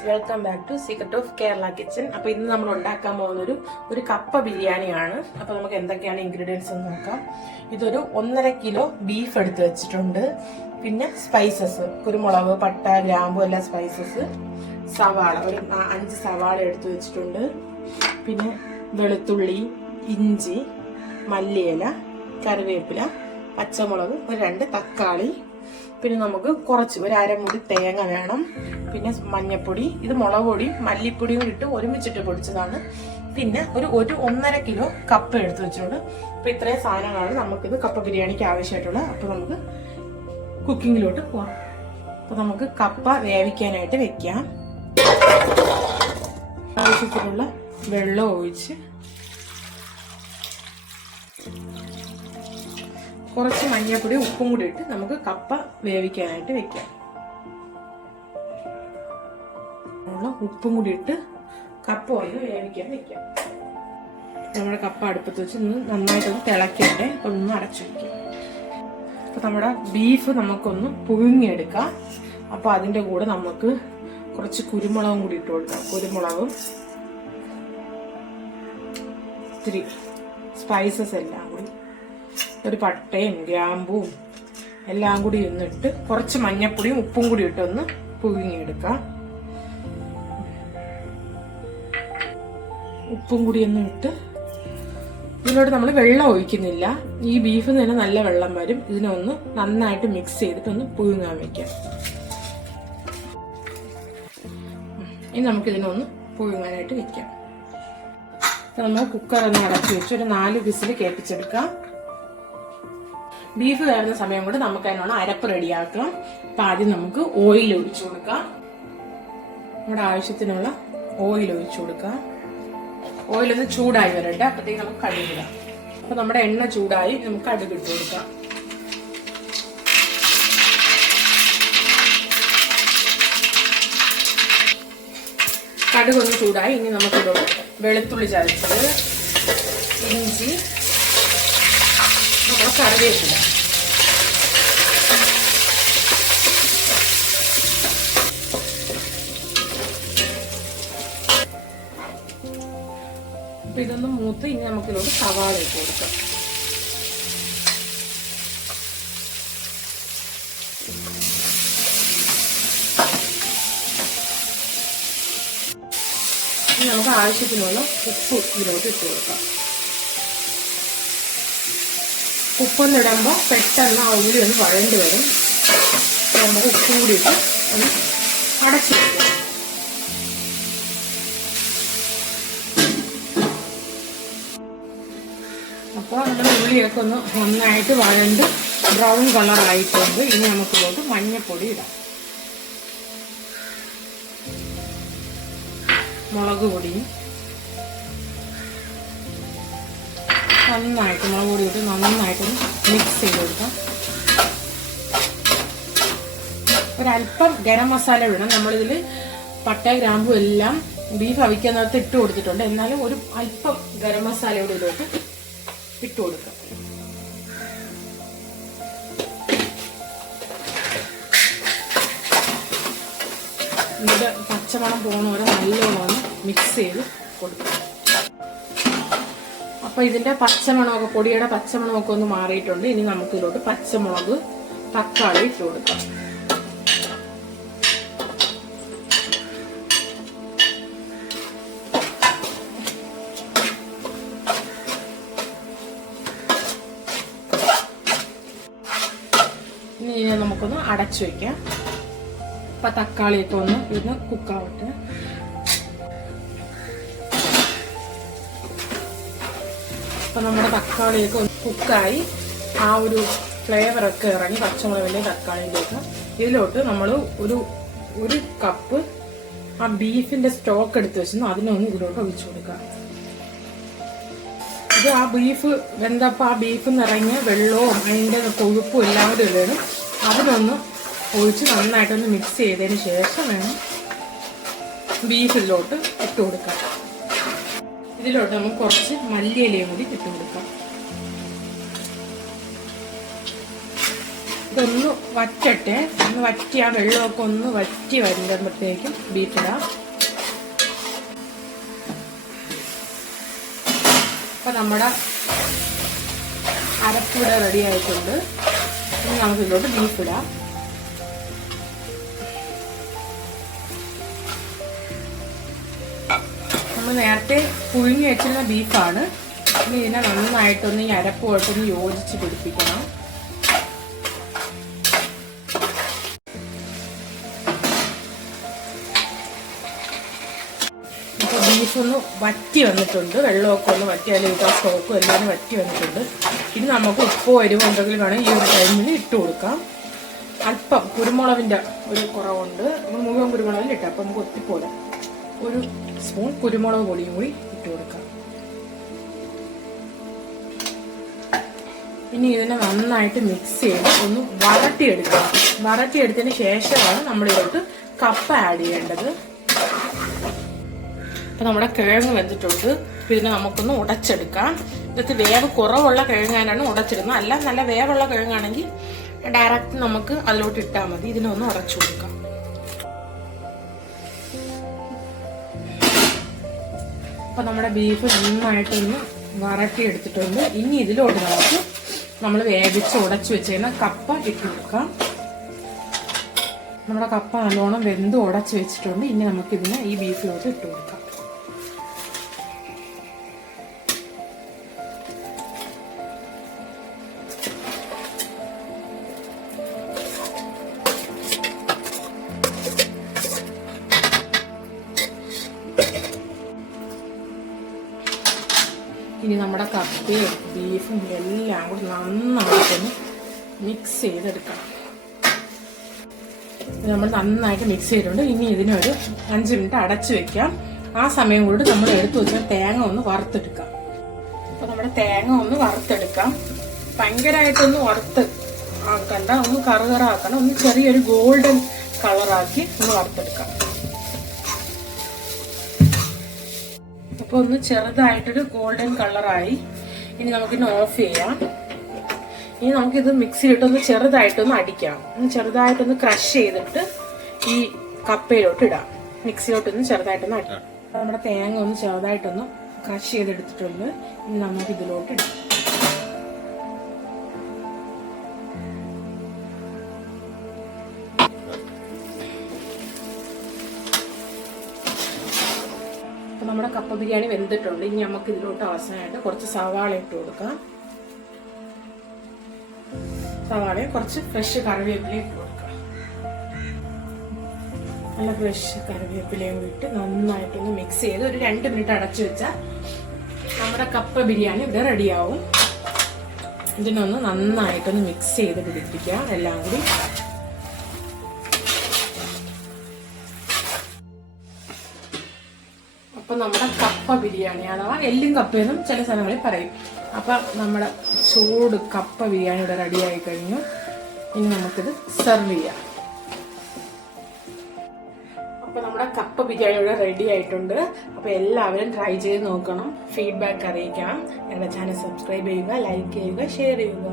Friends, welcome back to secret of Kerala kitchen. അപ്പൊ ഇന്ന് നമ്മൾ ഉണ്ടാക്കാൻ പോകുന്ന ഒരു കപ്പ ബിരിയാണിയാണ്. അപ്പൊ നമുക്ക് എന്തൊക്കെയാണ് ഇൻഗ്രീഡിയൻസ് എന്ന് നോക്കാം. ഇതൊരു 1.5 കിലോ ബീഫ് എടുത്ത് വെച്ചിട്ടുണ്ട്. പിന്നെ സ്പൈസസ്, കുരുമുളക്, പട്ട, ഗ്രാമ്പു, എല്ലാ സ്പൈസസ്, സവാള ഒരു 5 സവാള എടുത്ത് വെച്ചിട്ടുണ്ട്. പിന്നെ വെളുത്തുള്ളി, ഇഞ്ചി, മല്ലിയില, കറിവേപ്പില, പച്ചമുളക്, ഒരു 2 തക്കാളി, പിന്നെ നമുക്ക് കുറച്ച് ഒരു അരമുടി തേങ്ങ വേണം. പിന്നെ മഞ്ഞപ്പൊടി, ഇത് മുളക് പൊടിയും മല്ലിപ്പൊടിയും ഇട്ട് ഒരുമിച്ചിട്ട് പൊടിച്ചതാണ്. പിന്നെ ഒരു 1.5 കിലോ കപ്പ എടുത്ത് വെച്ചിട്ടുണ്ട്. അപ്പൊ ഇത്രയും സാധനങ്ങളാണ് നമുക്കിത് കപ്പ ബിരിയാണിക്ക് ആവശ്യമായിട്ടുള്ളത്. അപ്പൊ നമുക്ക് കുക്കിങ്ങിലോട്ട് പോവാം. അപ്പൊ നമുക്ക് കപ്പ വേവിക്കാനായിട്ട് വെക്കാം. ആവശ്യത്തിനുള്ള വെള്ളം ഒഴിച്ച് കുറച്ച് മഞ്ഞൾപ്പൊടി ഉപ്പും കൂടി ഇട്ട് നമുക്ക് കപ്പ വേവിക്കാനായിട്ട് വെക്കാം. ഉപ്പും കൂടി ഇട്ട് കപ്പ ഒന്ന് വേവിക്കാൻ വെക്കാം. നമ്മുടെ കപ്പ അടുപ്പത്ത് വെച്ച് നന്നായിട്ടൊന്ന് തിളക്കട്ടെ. ഒന്ന് അടച്ചു വെക്കാം. അപ്പൊ നമ്മുടെ ബീഫ് നമുക്കൊന്ന് പുഴുങ്ങിയെടുക്കാം. അപ്പൊ അതിന്റെ കൂടെ നമുക്ക് കുറച്ച് കുരുമുളകും കൂടി ഇട്ട് കൊടുക്കാം. കുരുമുളകും ഇത്തിരി സ്പൈസസ് എല്ലാം കൂടി, ഒരു പട്ടയും ഗ്രാമ്പും എല്ലാം കൂടി ഒന്നിട്ട് കുറച്ച് മഞ്ഞപ്പൊടിയും ഉപ്പും കൂടി ഇട്ടൊന്ന് പുഴുങ്ങിയെടുക്കാം. ഉപ്പും കൂടി ഒന്ന് ഇട്ട് ഇതിലോട്ട് നമ്മൾ വെള്ളം ഒഴിക്കുന്നില്ല. ഈ ബീഫിൽ നിന്ന് തന്നെ നല്ല വെള്ളം വരും. ഇതിനൊന്ന് നന്നായിട്ട് മിക്സ് ചെയ്തിട്ടൊന്ന് പുഴുങ്ങാൻ വെക്കാം. ഇനി നമുക്കിതിനൊന്ന് പുഴുങ്ങാനായിട്ട് വെക്കാം. നമ്മൾ കുക്കർ ഒന്ന് അടച്ചു വെച്ച് ഒരു 4 വിസിൽ കേൾപ്പിച്ചെടുക്കാം. ബീഫ് കയറുന്ന സമയം കൊണ്ട് നമുക്ക് അതിനുള്ള അരപ്പ് റെഡിയാക്കാം. അപ്പൊ ആദ്യം നമുക്ക് ഓയിൽ ഒഴിച്ചു കൊടുക്കാം. നമ്മുടെ ആവശ്യത്തിനുള്ള ഓയിൽ ഒഴിച്ചു കൊടുക്കാം. ഓയിൽ ഒന്ന് ചൂടായി വരട്ടെ. അപ്പത്തേക്ക് നമുക്ക് കടുകിടാം. അപ്പൊ നമ്മുടെ എണ്ണ ചൂടായി, നമുക്ക് കടുക് ഇട്ട് കൊടുക്കാം. കടുക് ഒന്ന് ചൂടായി. ഇനി നമുക്കിതോട് വെളുത്തുള്ളി ചതച്ചത്, ഇഞ്ചി, നമ്മുടെ കറിവേപ്പില, അപ്പൊ ഇതൊന്ന് മൂത്ത് ഇനി നമുക്കിതോട് സവാള ഇട്ട് കൊടുക്കാം. ഇനി നമുക്ക് ആവശ്യത്തിനുള്ള ഉപ്പ് ഇതിലോട്ട് ഇട്ട് കൊടുക്കാം. ഉപ്പൊന്നിടുമ്പോൾ പെട്ടെന്ന് ആ ഉള്ളി ഒന്ന് വഴണ്ടി വരും. നമുക്ക് ഉപ്പും കൂടി ഇട്ട് ഒന്ന് അടച്ചു വയ്ക്കാം. അപ്പോൾ നമ്മുടെ ഉള്ളിയൊക്കെ ഒന്ന് നന്നായിട്ട് വഴണ്ട് ബ്രൗൺ കളറായിട്ടുണ്ട്. ഇനി നമുക്കിതോട്ട് മഞ്ഞപ്പൊടി ഇടാം. മുളക് പൊടിയും നന്നായിട്ട് മുളക് പൊടി ഇട്ട് നന്നായിട്ടൊന്ന് മിക്സ് ചെയ്ത് കൊടുക്കാം. ഒരല്പം ഗരം മസാല ഇടണം. നമ്മളിതിൽ പട്ട, ഗ്രാമ്പു എല്ലാം ബീഫ് അവിക്കുന്നകത്ത് ഇട്ട് കൊടുത്തിട്ടുണ്ട്. എന്നാലും ഒരു അല്പം ഗരം മസാലയുടെ ഇതിലോട്ട് ഇട്ട് കൊടുക്കാം. ഇത് പച്ചമണം പോകണ വരെ നല്ലോണം മിക്സ് ചെയ്ത് കൊടുക്കാം. അപ്പൊ ഇതിന്റെ പച്ചമണമൊക്കെ, പൊടിയുടെ പച്ചമണമൊക്കെ ഒന്ന് മാറിയിട്ടുണ്ട്. ഇനി നമുക്ക് ഇതിലോട്ട് പച്ചമുളക്, തക്കാളി ഇട്ട് കൊടുക്കാം. ഇനി നമുക്കൊന്ന് അടച്ചു വെക്കാം. അപ്പൊ തക്കാളിയൊക്കെ ഒന്ന് ഇന്ന് കുക്കാവട്ടെ. അപ്പൊ നമ്മുടെ തക്കാളിയൊക്കെ ഒന്ന് കുക്കായി ആ ഒരു ഫ്ലേവറൊക്കെ ഇറങ്ങി പച്ചമുളകിന്റെ തക്കാളിയിലേക്ക് ഇതിലോട്ട് നമ്മൾ ഒരു കപ്പ് ആ ബീഫിന്റെ സ്റ്റോക്ക് എടുത്ത് വെച്ചിരുന്നു. അതിനൊന്ന് ഇതിലോട്ട് ഒഴിച്ചു കൊടുക്കാം. ഇത് ആ ബീഫ് വെന്തപ്പോൾ ആ ബീഫിൽ നിന്ന് ഇറങ്ങിയ വെള്ളവും അതിൻ്റെ കൊഴുപ്പും എല്ലാം കൂടി ഇടണം. അതിനൊന്ന് ഒഴിച്ച് നന്നായിട്ടൊന്ന് മിക്സ് ചെയ്തതിന് ശേഷം വേണം ബീഫ് ഇതിലോട്ട് ഇട്ട് കൊടുക്കാം. ഇതിലോട്ട് നമുക്ക് കുറച്ച് മല്ലിയിലയും കൂടി ഇട്ട് കൊടുക്കാം. ഇത് ഇതൊന്ന് വറ്റട്ടെ. ഒന്ന് വറ്റി ആ വെള്ളമൊക്കെ ഒന്ന് വറ്റി വരുമ്പോഴത്തേക്കും ബീഫിടാം. അപ്പം നമ്മുടെ അരപ്പിവിടെ റെഡി ആയിട്ടുണ്ട്. ഇനി നമുക്ക് ഇതിലോട്ട് ബീഫിടാം. നമ്മൾ നേരത്തെ പുഴുങ്ങി വെച്ചിരുന്ന ബീഫാണ്. ഇനി ഇതിനെ നന്നായിട്ടൊന്ന് ഈ അരപ്പുമായിട്ടൊന്ന് യോജിച്ച് പിടിപ്പിക്കണം. ഇപ്പോൾ ബീഫൊന്ന് വറ്റി വന്നിട്ടുണ്ട്. വെള്ളമൊക്കെ ഒന്ന് വറ്റി, അല്ലെങ്കിൽ ആ സ്റ്റോക്കും എല്ലാം വറ്റി വന്നിട്ടുണ്ട്. ഇനി നമുക്ക് ഉപ്പോ എരിവോ എന്തെങ്കിലും വേണം ഈ ഒരു ടൈമിൽ ഇട്ട് കൊടുക്കാം. അല്പം കുരുമുളകിൻ്റെ ഒരു കുറവുണ്ട്. നമ്മൾ മുഴുവൻ കുരുമുളകിൽ ഇട്ടാൽ അപ്പം നമുക്ക് ഒത്തിപ്പോലെ ഒരു സ്പൂൺ കുരുമുളക് പൊടിയും കൂടി ഇട്ട് കൊടുക്കാം. ഇനി ഇതിനെ നന്നായിട്ട് മിക്സ് ചെയ്ത് ഒന്ന് വരട്ടിയെടുക്കാം. വരട്ടിയെടുത്തതിന് ശേഷമാണ് നമ്മളിതിലോട്ട് കപ്പ ആഡ് ചെയ്യേണ്ടത്. അപ്പം നമ്മുടെ കിഴങ്ങ് വെന്തിട്ടുണ്ട്. ഇതിനെ നമുക്കൊന്ന് ഉടച്ചെടുക്കാം. ഇതൊക്കെ വേവ് കുറവുള്ള കിഴങ്ങാനാണ് ഉടച്ചിടുന്നത്. അല്ല നല്ല വേവുള്ള കിഴങ്ങാണെങ്കിൽ ഡയറക്റ്റ് നമുക്ക് അതിലോട്ട് ഇട്ടാൽ മതി. ഇതിനൊന്ന് ഉടച്ചു കൊടുക്കാം. അപ്പം നമ്മുടെ ബീഫ് നന്നായിട്ടൊന്ന് വരട്ടി എടുത്തിട്ടുണ്ട്. ഇനി ഇതിലോട്ട് നമുക്ക് നമ്മൾ വേവിച്ച് ഉടച്ചു വെച്ചിരുന്ന കപ്പ ഇട്ട് കൊടുക്കാം. നമ്മുടെ കപ്പ നല്ലോണം വെന്ത് ഉടച്ച് വെച്ചിട്ടുണ്ട്. ഇനി നമുക്കിതിനെ ഈ ബീഫിലോട്ട് ഇട്ട് കൊടുക്കാം. ഇനി നമ്മുടെ കപ്പയും ബീഫും എല്ലാം കൂടി നന്നായിട്ടൊന്ന് മിക്സ് ചെയ്തെടുക്കണം. നമ്മൾ നന്നായിട്ട് മിക്സ് ചെയ്തിട്ടുണ്ട്. ഇനി ഇതിനൊരു 5 മിനിറ്റ് അടച്ചു വെക്കാം. ആ സമയം കൊണ്ട് നമ്മൾ എടുത്തു വെച്ചാൽ തേങ്ങ ഒന്ന് വറുത്തെടുക്കാം. അപ്പോൾ നമ്മുടെ തേങ്ങ ഒന്ന് വറുത്തെടുക്കാം. ഭയങ്കരമായിട്ടൊന്ന് വറുത്ത് ആക്കണ്ട, ഒന്ന് കറുകറാക്കണം. ഒന്ന് ചെറിയൊരു ഗോൾഡൻ കളറാക്കി ഒന്ന് വറുത്തെടുക്കാം. അപ്പോൾ ഒന്ന് ചെറുതായിട്ടൊരു ഗോൾഡൻ കളറായി. ഇനി നമുക്കിന്ന് ഓഫ് ചെയ്യാം. ഇനി നമുക്കിത് മിക്സിയിലിട്ടൊന്ന് ചെറുതായിട്ടൊന്ന് അടിക്കാം. ഒന്ന് ചെറുതായിട്ടൊന്ന് ക്രഷ് ചെയ്തിട്ട് ഈ കപ്പയിലോട്ട് ഇടാം. മിക്സിയിലോട്ടൊന്ന് ചെറുതായിട്ടൊന്ന് അടിക്കാം. നമ്മുടെ തേങ്ങ ഒന്ന് ചെറുതായിട്ടൊന്ന് ക്രഷ് ചെയ്തെടുത്തിട്ടുണ്ട്. ഇനി നമുക്ക് ഇതിലോട്ട് ഇടാം. നമ്മുടെ കപ്പ ബിരിയാണി വെന്തിട്ടുണ്ട്. ഇനി നമുക്ക് ഇതിലോട്ട് അവസാനമായിട്ട് കുറച്ച് സവാള ഇട്ട് കൊടുക്കാം. സവാളയും കുറച്ച് ഫ്രഷ് കറിവേപ്പില ഇട്ട് കൊടുക്കാം. നല്ല ഫ്രഷ് കറിവേപ്പിലയും ഇട്ട് നന്നായിട്ടൊന്ന് മിക്സ് ചെയ്ത് ഒരു 2 മിനിറ്റ് അടച്ചു വെച്ചാൽ നമ്മുടെ കപ്പ ബിരിയാണി ഇവിടെ റെഡിയാവും. ഇതിനൊന്ന് നന്നായിട്ടൊന്ന് മിക്സ് ചെയ്ത് പിടിപ്പിക്കാം എല്ലാം കൂടി. അപ്പം നമ്മുടെ കപ്പ ബിരിയാണി, അഥവാ എല്ലും കപ്പയെന്നും ചില സ്ഥലങ്ങളിൽ പറയും. അപ്പം നമ്മുടെ ചൂട് കപ്പ ബിരിയാണി ഇവിടെ റെഡിയായി കഴിഞ്ഞു. ഇനി നമുക്കിത് സെർവ് ചെയ്യാം. അപ്പം നമ്മുടെ കപ്പ ബിരിയാണി ഇവിടെ റെഡി ആയിട്ടുണ്ട്. അപ്പം എല്ലാവരും ട്രൈ ചെയ്ത് നോക്കണം. ഫീഡ്ബാക്ക് അറിയിക്കാം. ഞങ്ങളുടെ ചാനൽ സബ്സ്ക്രൈബ് ചെയ്യുക, ലൈക്ക് ചെയ്യുക, ഷെയർ ചെയ്യുക.